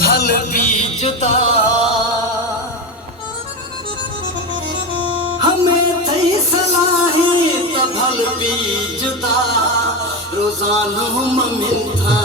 भल भी जुदा हमें थई सलाही त भल भी जुदा रोज़ानो ममिन था